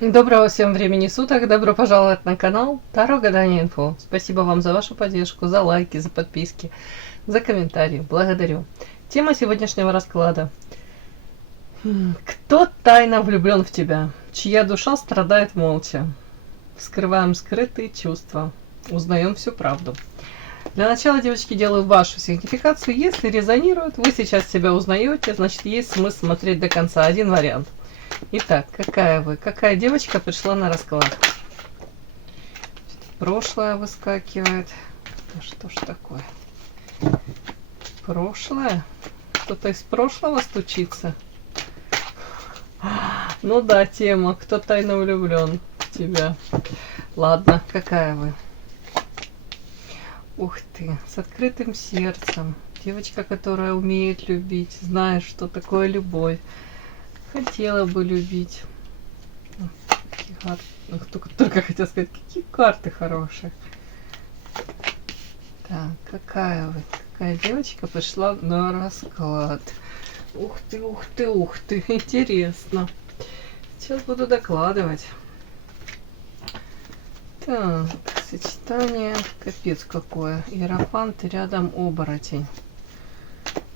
Доброго всем времени суток, добро пожаловать на канал Таро Гадание Инфо. Спасибо вам за вашу поддержку, за лайки, за подписки, за комментарии. Благодарю. Тема сегодняшнего расклада. Кто тайно влюблен в тебя? Чья душа страдает молча? Вскрываем скрытые чувства. Узнаем всю правду. Для начала, девочки, делаю вашу сигнификацию. Если резонирует, вы сейчас себя узнаете, значит есть смысл смотреть до конца. Один вариант. Итак, какая девочка пришла на расклад? Прошлое выскакивает. Да что ж такое? Прошлое? Кто-то из прошлого стучится? Ну да, тема. Кто тайно влюблен в тебя? Ладно, какая вы? Ух ты, с открытым сердцем. Девочка, которая умеет любить, знает, что такое любовь. Хотела бы любить. Только хотела сказать, какие карты хорошие. Так, какая вы? Какая девочка пришла на расклад? Ух ты, ух ты, ух ты. Интересно. Сейчас буду докладывать. Так, сочетание. Капец какое. Иерофант и рядом оборотень.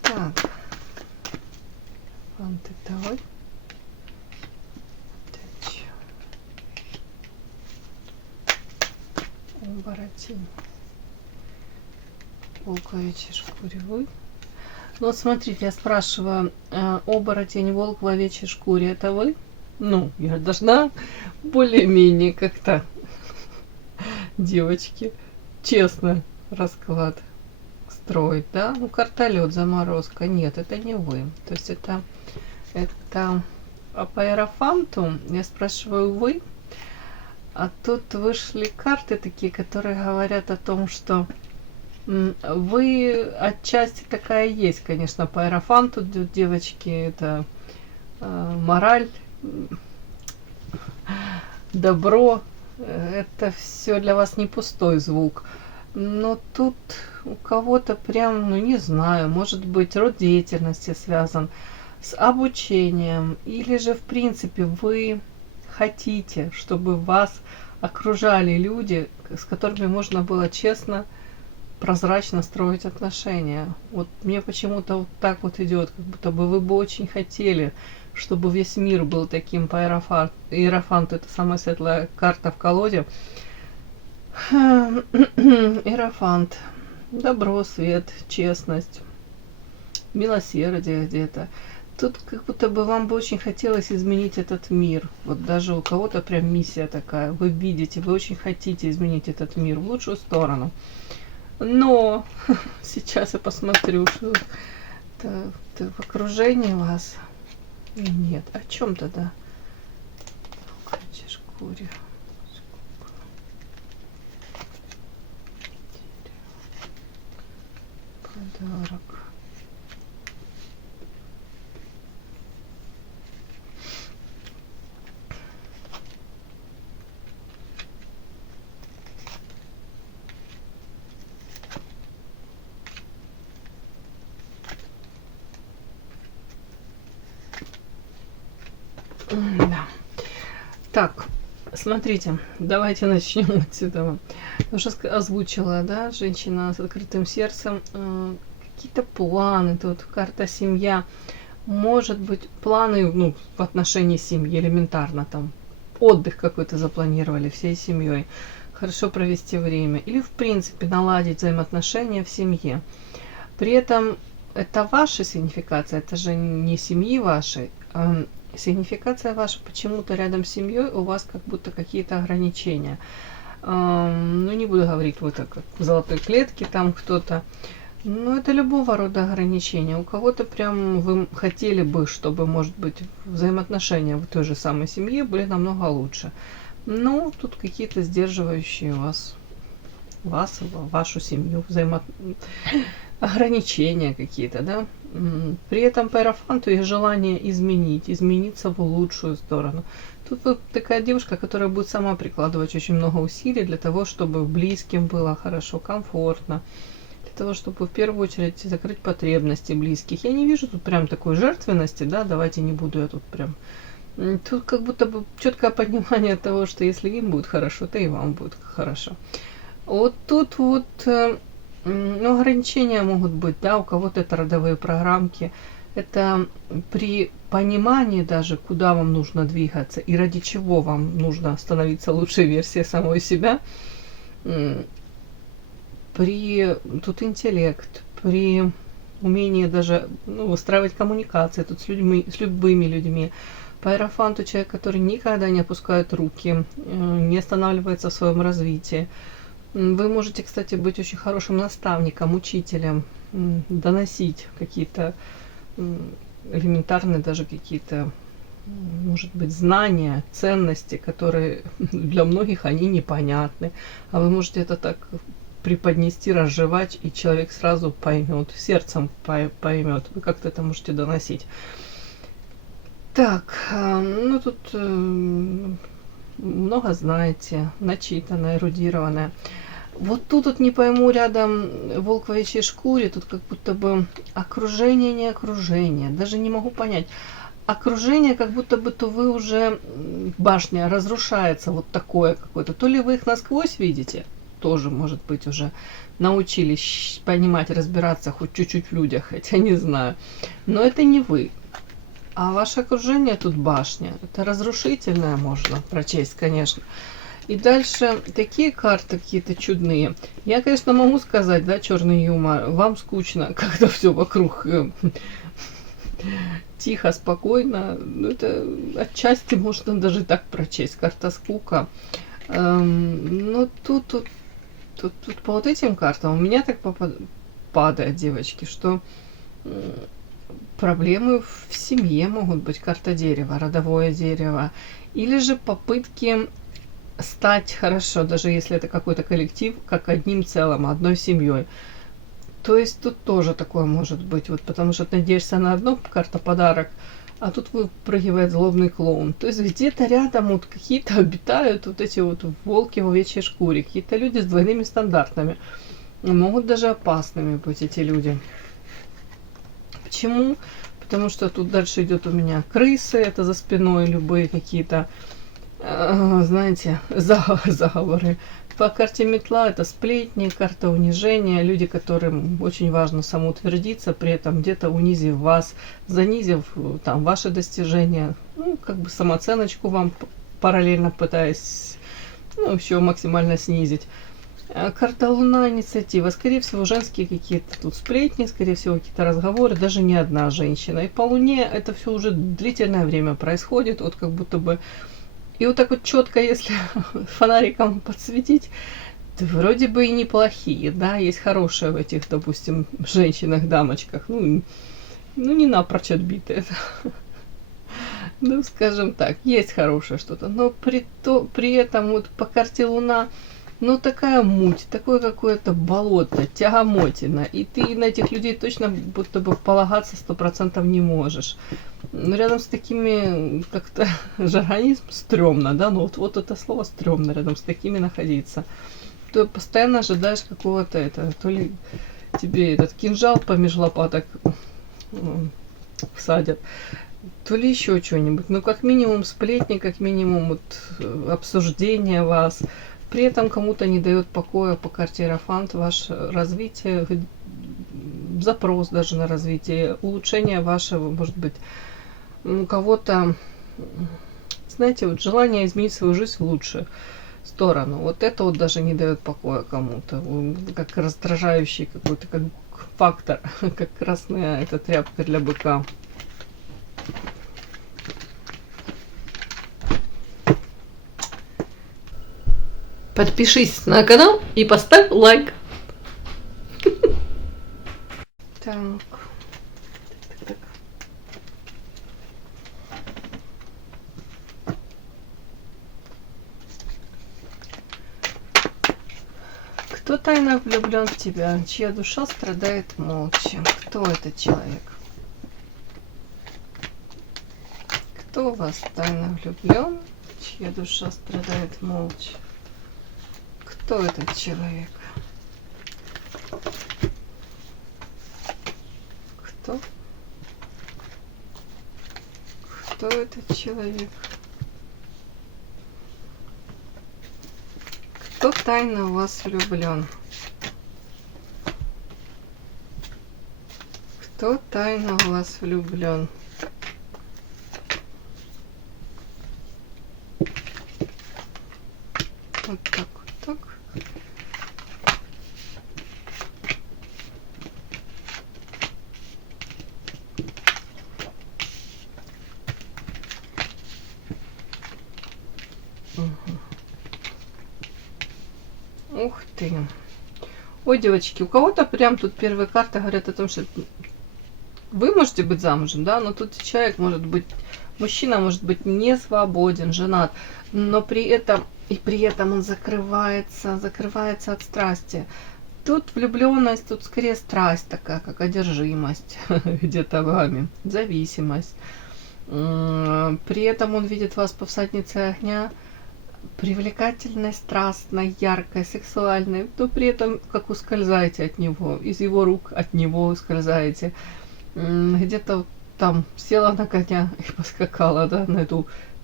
Так. Иерофант это вы. Оборотень. Волк в овечьей шкуре вы. Ну вот смотрите, я спрашиваю, оборотень, волк в овечьей шкуре, это вы? Ну, я должна более-менее как-то, девочки, честно расклад строить, да? Ну, картолет, заморозка. Нет, это не вы. То есть это а по иерофанту я спрашиваю вы. А тут вышли карты такие, которые говорят о том, что вы отчасти такая есть, конечно, по иерофанту, девочки, это мораль, добро, это все для вас не пустой звук. Но тут у кого-то прям, ну не знаю, может быть, род деятельности связан с обучением, или же в принципе вы хотите, чтобы вас окружали люди, с которыми можно было честно, прозрачно строить отношения. Вот мне почему-то вот так вот идет, как будто бы вы бы очень хотели, чтобы весь мир был таким по иерофанту. Это самая светлая карта в колоде. Иерофант. Добро, свет, честность, милосердие где-то. Тут как будто бы вам бы очень хотелось изменить этот мир. Вот даже у кого-то прям миссия такая. Вы видите, вы очень хотите изменить этот мир в лучшую сторону. Но сейчас я посмотрю, что это в окружении вас. Нет, о чем тогда? Шкуре. Подарок. Да. Так, смотрите, давайте начнем отсюда. Уже озвучила, да, женщина с открытым сердцем. Какие-то планы, тут карта семья. Может быть, планы, ну, в отношении семьи, элементарно там. Отдых какой-то запланировали всей семьей. Хорошо провести время. Или, в принципе, наладить взаимоотношения в семье. При этом это ваша сигнификация, это же не семьи вашей. Сигнификация ваша почему-то рядом с семьей у вас как будто какие-то ограничения. Ну, не буду говорить, вот так, как в золотой клетке там кто-то. Но это любого рода ограничения. У кого-то прям вы хотели бы, чтобы, может быть, взаимоотношения в той же самой семье были намного лучше. Но тут какие-то сдерживающие вас, вашу семью, ограничения какие-то, да. При этом по иерофанту есть желание измениться в лучшую сторону. Тут вы такая девушка, которая будет сама прикладывать очень много усилий для того, чтобы близким было хорошо, комфортно. Для того, чтобы в первую очередь закрыть потребности близких. Я не вижу тут прям такой жертвенности, да, давайте не буду я тут прям Тут как будто бы четкое понимание того, что если им будет хорошо, то и вам будет хорошо. Вот тут вот ну, ограничения могут быть, да, у кого-то это родовые программки. Это при понимании даже, куда вам нужно двигаться и ради чего вам нужно становиться лучшей версией самой себя. При тут интеллект, при умении даже выстраивать коммуникации тут с любыми людьми. По иерофанту человек, который никогда не опускает руки, не останавливается в своем развитии. Вы можете, кстати, быть очень хорошим наставником, учителем, доносить какие-то элементарные даже какие-то, может быть, знания, ценности, которые для многих они непонятны. А вы можете это так преподнести, разжевать, и человек сразу поймет, сердцем поймет. Вы как-то это можете доносить. Так, ну тут много знаете, начитанное, эрудированное. Вот тут вот не пойму, рядом волк в овечьей шкуре, тут как будто бы окружение, не окружение. Даже не могу понять. Окружение, как будто бы то вы уже, башня разрушается, вот такое какое-то. То ли вы их насквозь видите, тоже, может быть, уже научились понимать, разбираться хоть чуть-чуть в людях, хотя не знаю. Но это не вы. А ваше окружение тут башня. Это разрушительное можно прочесть, конечно. И дальше такие карты какие-то чудные. Я, конечно, могу сказать, да, черный юмор. Вам скучно, когда все вокруг тихо, спокойно. Ну, это отчасти можно даже так прочесть. Карта скука. Но тут по вот этим картам у меня так падает, девочки, что проблемы в семье могут быть. Карта дерева, родовое дерево. Или же попытки стать хорошо, даже если это какой-то коллектив, как одним целым, одной семьей. То есть тут тоже такое может быть, вот потому что ты надеешься на одно, карта подарок, а тут выпрыгивает злобный клоун. То есть где-то рядом вот какие-то обитают вот эти вот волки в овечьей шкуре, какие-то люди с двойными стандартами. Могут даже опасными быть эти люди. Почему? Потому что тут дальше идет у меня крысы, это за спиной любые какие-то, знаете, заговоры. По карте метла это сплетни, карта унижения, люди, которым очень важно самоутвердиться, при этом где-то унизив вас, занизив там ваши достижения, ну, как бы самооценочку вам параллельно пытаясь, ну, еще максимально снизить. Карта Луна, инициатива. Скорее всего, женские какие-то тут сплетни, скорее всего, какие-то разговоры, даже не одна женщина. И по Луне это все уже длительное время происходит, вот как будто бы. И вот так вот четко, если фонариком подсветить, то вроде бы и неплохие, да, есть хорошие в этих, допустим, женщинах, дамочках, ну не напрочь отбитые. Ну, скажем так, есть хорошее что-то, но при этом вот по карте Луна, ну, такая муть, такое какое-то болото, тягомотина, и ты на этих людей точно будто бы полагаться 100% не можешь. Но рядом с такими, как-то, жаргонизм стрёмно, да, ну вот это слово стрёмно, рядом с такими находиться. То постоянно ожидаешь какого-то то ли тебе этот кинжал помеж лопаток всадят, то ли еще что-нибудь. Ну, как минимум сплетни, как минимум вот, обсуждение вас. При этом кому-то не дает покоя по карте Иерофант ваше развитие, запрос даже на развитие, улучшение вашего, может быть, у кого-то, знаете, вот желание изменить свою жизнь в лучшую сторону. Вот это вот даже не дает покоя кому-то, как раздражающий какой-то как фактор, как красная эта тряпка для быка. Подпишись на канал и поставь лайк. Так. Кто тайно влюблен в тебя, чья душа страдает молча? Кто этот человек? Кто у вас тайно влюблен, чья душа страдает молча? Кто этот человек? Кто Кто этот человек? Кто тайно в вас влюблен? Кто тайно в вас влюблен? Вот так, вот так. Ух ты. Ой, девочки, у кого-то прям тут первые карты говорят о том, что вы можете быть замужем, да, но тут человек может быть, мужчина может быть не свободен, женат, но при этом он закрывается от страсти. Тут влюбленность, тут скорее страсть такая, как одержимость где-то вами, зависимость. При этом он видит вас по всаднице огня, привлекательной, страстной, яркой, сексуальной, но при этом как ускользаете от него, из его рук от него ускользаете. Где-то вот там села на коня и поскакала, да,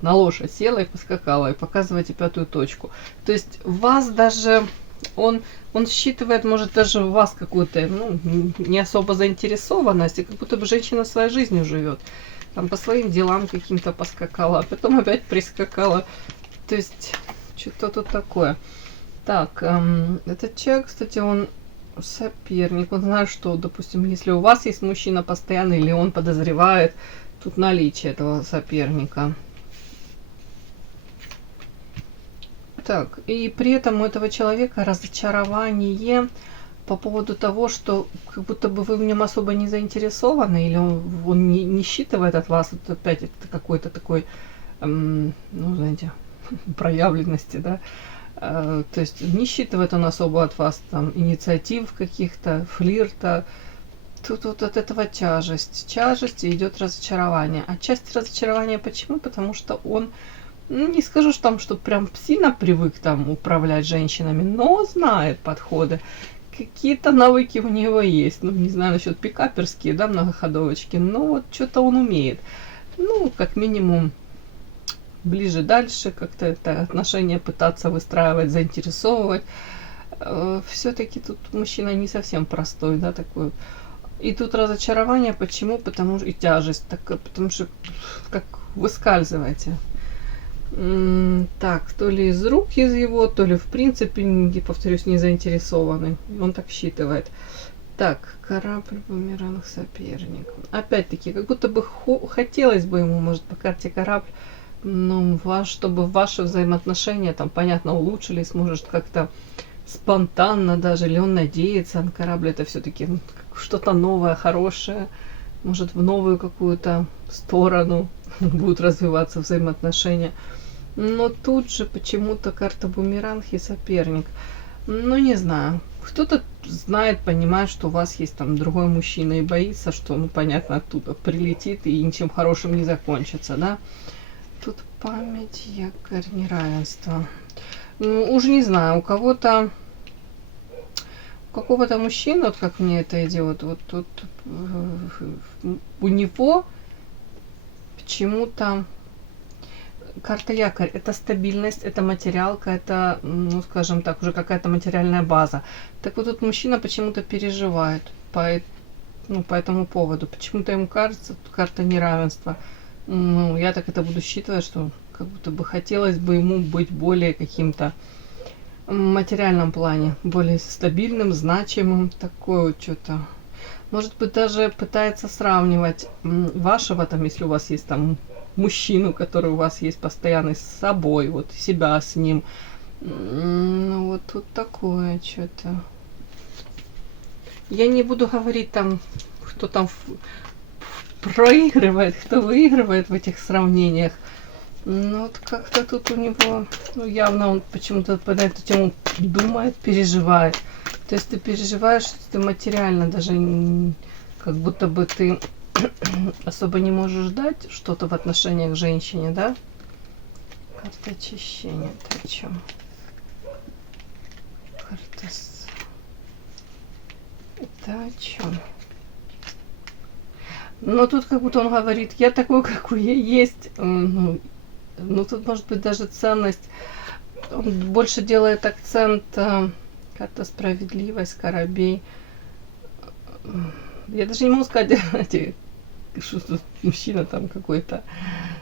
на лошадь села и поскакала, и показываете пятую точку. То есть вас даже, он считывает, может, даже в вас какую-то, ну, не особо заинтересованность, и как будто бы женщина своей жизнью живет. Там по своим делам каким-то поскакала, а потом опять прискакала. То есть, что-то тут такое. Так, этот человек, кстати, он соперник. Он знает, что, допустим, если у вас есть мужчина постоянный, или он подозревает тут наличие этого соперника. Так, и при этом у этого человека разочарование по поводу того, что как будто бы вы в нем особо не заинтересованы, или он не считывает от вас, вот опять это какой-то такой, ну, знаете, проявленности, да, то есть не считывает он особо от вас там инициатив каких-то, флирта. Тут вот от этого тяжесть и идет разочарование. А часть разочарования почему? Потому что он, ну, не скажу, что там, что прям сильно привык там управлять женщинами, но знает подходы. Какие-то навыки у него есть. Ну, не знаю насчет пикаперские, да, многоходовочки, но вот что-то он умеет. Ну, как минимум, ближе, дальше, как-то это отношение пытаться выстраивать, заинтересовывать. Все-таки тут мужчина не совсем простой, да, такой. И тут разочарование, почему? Потому что и тяжесть, так, потому что как выскальзываете. Так, то ли из рук из его, то ли в принципе, повторюсь, не заинтересованный. Он так считывает. Так, корабль, бумеранг, соперник. Опять-таки, как будто бы хотелось бы ему, может, по карте корабль, ну, чтобы ваши взаимоотношения там, понятно, улучшились, может, как-то спонтанно даже, или он надеется на корабль, это все-таки что-то новое, хорошее, может, в новую какую-то сторону будут развиваться взаимоотношения. Но тут же почему-то карта бумеранг и соперник. Ну, не знаю. Кто-то знает, понимает, что у вас есть там другой мужчина и боится, что, ну, понятно, оттуда прилетит и ничем хорошим не закончится, да. Тут память, якорь, неравенство. Ну, уже не знаю, у какого-то мужчины, вот как мне это идет, вот тут у него почему-то карта якорь, это стабильность, это материалка, это, ну, скажем так, уже какая-то материальная база. Так вот тут мужчина почему-то переживает по этому поводу. Почему-то ему кажется, тут карта неравенства. Ну, я так это буду считывать, что как будто бы хотелось бы ему быть более каким-то материальном плане, более стабильным, значимым, такое вот что-то. Может быть, даже пытается сравнивать вашего, там, если у вас есть там мужчину, который у вас есть постоянный с собой, вот себя с ним. Ну, вот тут такое что-то. Я не буду говорить там, кто там проигрывает, кто выигрывает в этих сравнениях. Ну, вот как-то тут у него, ну, явно он почему-то на эту тему думает, переживает. То есть ты переживаешь, что ты материально даже как будто бы ты особо не можешь дать что-то в отношениях к женщине, да? Карта очищения, это о чем? Карта это о чем? Но тут как будто он говорит, я такой, какой я есть. Ну, тут может быть даже ценность. Он больше делает акцент как-то справедливость, Скоробей. Я даже не могу сказать, знаете, что тут мужчина там какой-то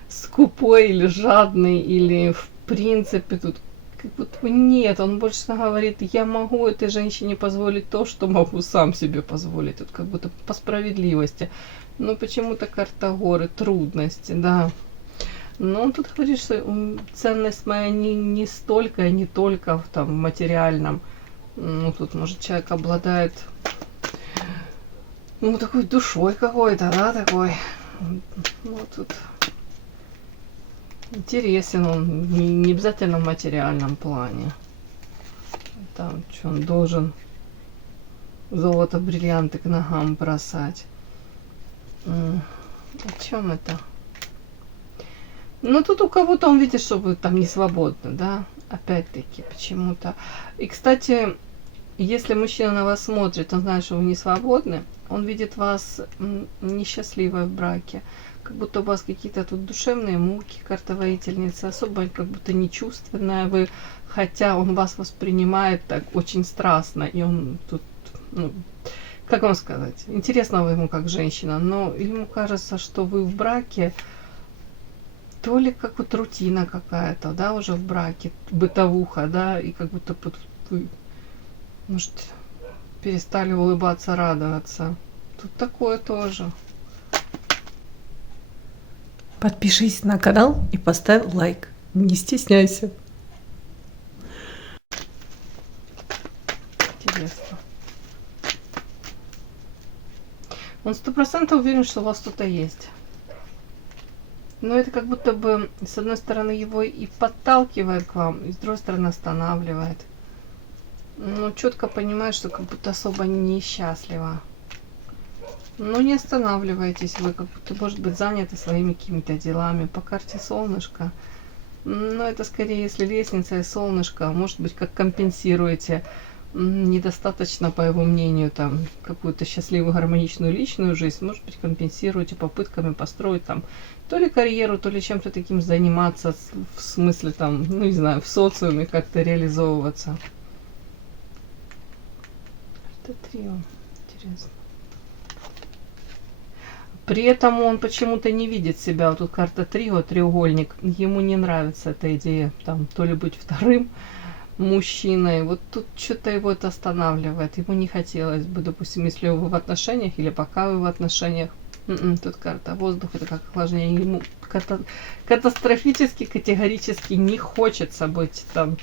скупой или жадный, или в принципе тут как будто бы нет. Он больше говорит, я могу этой женщине позволить то, что могу сам себе позволить. Тут как будто по справедливости. Но почему-то карта горы, трудности, да. Но он тут говорит, что ценность моя не столько, не только в там материальном. Ну, тут, может, человек обладает, ну, такой душой какой-то, да, такой. Ну, тут интересен он, не обязательно в материальном плане. Там, что он должен золото, бриллианты к ногам бросать. О чем это? Ну, тут у кого-то он видит, что вы там не свободны, да, опять-таки, почему-то. И, кстати, если мужчина на вас смотрит, он знает, что вы не свободны, он видит вас несчастливой в браке, как будто у вас какие-то тут душевные муки, карта воительницы, особо как будто нечувственная вы, хотя он вас воспринимает так очень страстно, и он тут, ну, как вам сказать, интересно вы ему как женщина, но ему кажется, что вы в браке, то ли как вот рутина какая-то, да, уже в браке, бытовуха, да, и как будто вы, может, перестали улыбаться, радоваться. Тут такое тоже. Подпишись на канал и поставь лайк. Не стесняйся. Интересно. Он 100% уверен, что у вас что-то есть. Но это как будто бы, с одной стороны, его и подталкивает к вам, и с другой стороны, останавливает. Но четко понимает, что как будто особо несчастлива. Но не останавливайтесь, вы как будто, может быть, заняты своими какими-то делами. По карте солнышко. Но это скорее, если лестница и солнышко, может быть, как компенсируете недостаточно, по его мнению, там, какую-то счастливую, гармоничную личную жизнь, может быть, компенсируете попытками построить там то ли карьеру, то ли чем-то таким заниматься, в смысле там, ну, не знаю, в социуме как-то реализовываться. Это трио. Интересно. При этом он почему-то не видит себя. Вот тут карта трио, треугольник. Ему не нравится эта идея, там, то ли быть вторым мужчиной. Вот тут что-то его это останавливает. Ему не хотелось бы, допустим, если вы в отношениях или пока вы в отношениях. Тут карта воздух, это как охлаждение. Ему катастрофически, категорически не хочется быть там,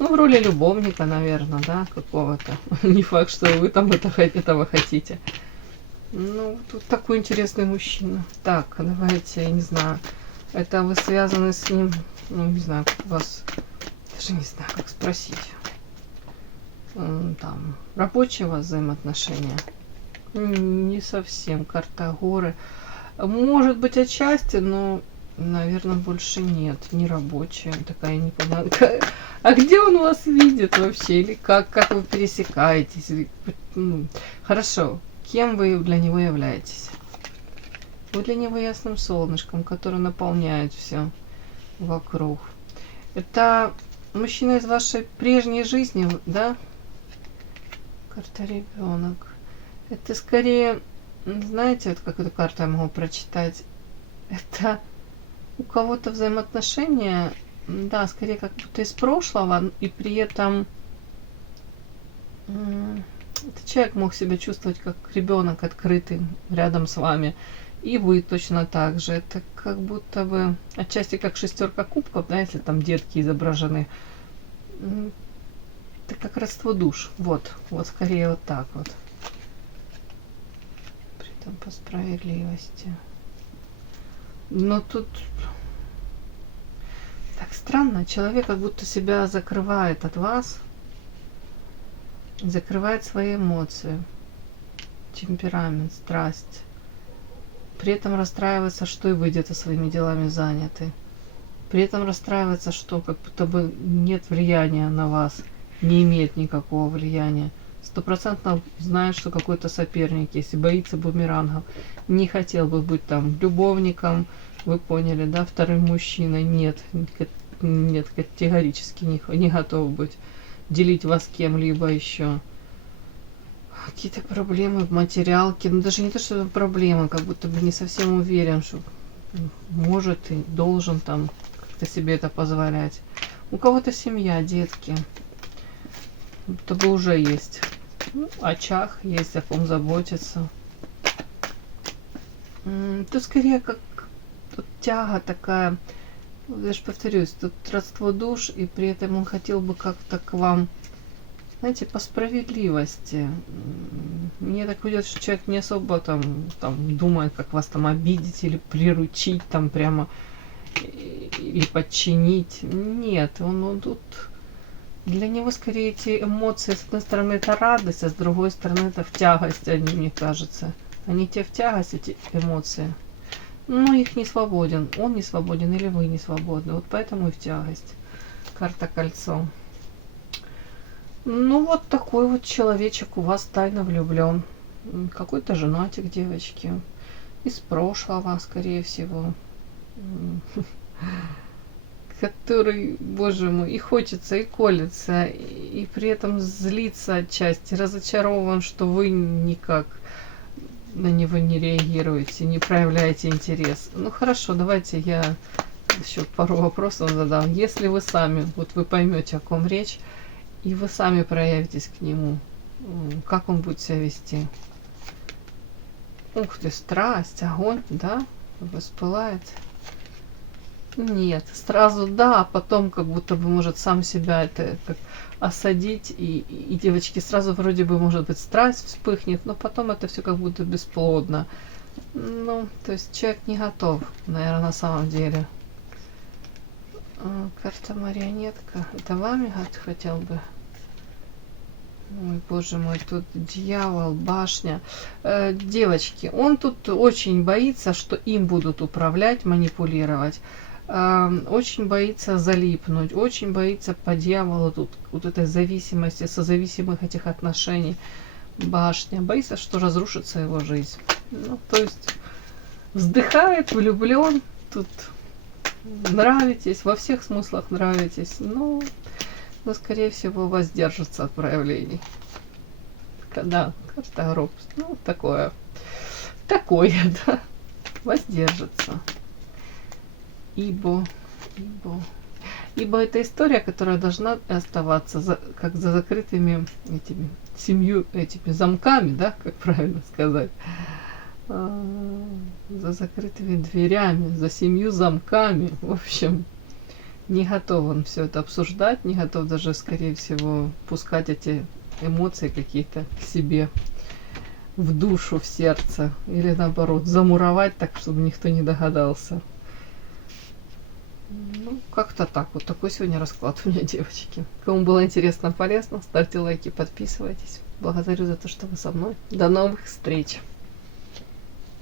ну, в роли любовника, наверное, да, какого-то. Не факт, что вы там этого хотите. Ну, тут такой интересный мужчина. Так, давайте, я не знаю, это вы связаны с ним, ну, не знаю, как у вас, даже не знаю, как спросить. Там, рабочие у вас взаимоотношения? Не совсем, карта горы. Может быть, отчасти, но, наверное, больше нет, не рабочая, такая непонятная. А где он вас видит вообще? Или как вы пересекаетесь? Или, ну, хорошо. Кем вы для него являетесь? Вы для него ясным солнышком, которое наполняет все вокруг. Это мужчина из вашей прежней жизни, да? Карта ребенок. Это скорее, знаете, вот как эту карту я могу прочитать? Это у кого-то взаимоотношения, да, скорее как будто из прошлого, и при этом этот человек мог себя чувствовать как ребенок открытый рядом с вами. И вы точно так же. Это как будто бы отчасти как шестерка кубков, да, если там детки изображены. Это как родство душ. Вот скорее вот так вот. При этом по справедливости. Но тут так странно. Человек как будто себя закрывает от вас. Закрывает свои эмоции, темперамент, страсть. При этом расстраивается, что и вы где-то своими делами заняты. При этом расстраивается, что как будто бы нет влияния на вас, не имеет никакого влияния. стопроцентно знает, что какой-то соперник есть, и боится бумерангов. Не хотел бы быть там любовником, вы поняли, да, вторым мужчиной. Нет, нет, категорически не готов быть. Делить вас с кем-либо еще. Какие-то проблемы в материалке. Ну, даже не то, что проблемы, как будто бы не совсем уверен, что может и должен там как-то себе это позволять. У кого-то семья, детки. Будто бы уже есть. Ну, очаг, есть о ком заботиться. Тут скорее как тут тяга такая. Я же повторюсь, тут родство душ, и при этом он хотел бы как-то к вам, знаете, по справедливости. Мне так идет, что человек не особо там думает, как вас там обидеть или приручить там прямо, или подчинить. Нет, он тут... Для него скорее эти эмоции, с одной стороны, это радость, а с другой стороны, это в тягость они, мне кажется. Они те в тягость, эти эмоции. Но их не свободен. Он не свободен или вы не свободны. Вот поэтому и в тягость. Карта кольцо. Ну, вот такой вот человечек у вас тайно влюблен. Какой-то женатик девочки. Из прошлого, скорее всего. Который, боже мой, и хочется, и колется, и при этом злится отчасти, разочарован, что вы никак на него не реагируете, не проявляете интерес. Ну хорошо, давайте я еще пару вопросов задам. Если вы сами, вот вы поймете, о ком речь, и вы сами проявитесь к нему, как он будет себя вести? Ух ты, страсть, огонь, да, воспылает. Нет, сразу да, а потом как будто бы может сам себя это как осадить, и девочки сразу вроде бы, может быть, страсть вспыхнет, но потом это все как будто бесплодно. Ну, то есть человек не готов, наверное, на самом деле. Карта марионетка. Это вами хотел бы? Ой, боже мой, тут дьявол, башня. Девочки, он тут очень боится, что им будут управлять, манипулировать. Очень боится залипнуть, очень боится по дьяволу тут вот этой зависимости, созависимых этих отношений. Башня. Боится, что разрушится его жизнь. Ну, то есть вздыхает, влюблен, тут нравитесь, во всех смыслах нравитесь, но скорее всего воздержится от проявлений. Да, карта гроб. Ну, такое, да, воздержится. Ибо это история, которая должна оставаться как за закрытыми этими замками, да, как правильно сказать, за закрытыми дверями, за 7 замками. В общем, не готов он все это обсуждать, не готов даже, скорее всего, пускать эти эмоции какие-то к себе в душу, в сердце, или наоборот, замуровать так, чтобы никто не догадался. Ну, как-то так. Вот такой сегодня расклад у меня, девочки. Кому было интересно, полезно, ставьте лайки, подписывайтесь. Благодарю за то, что вы со мной. До новых встреч!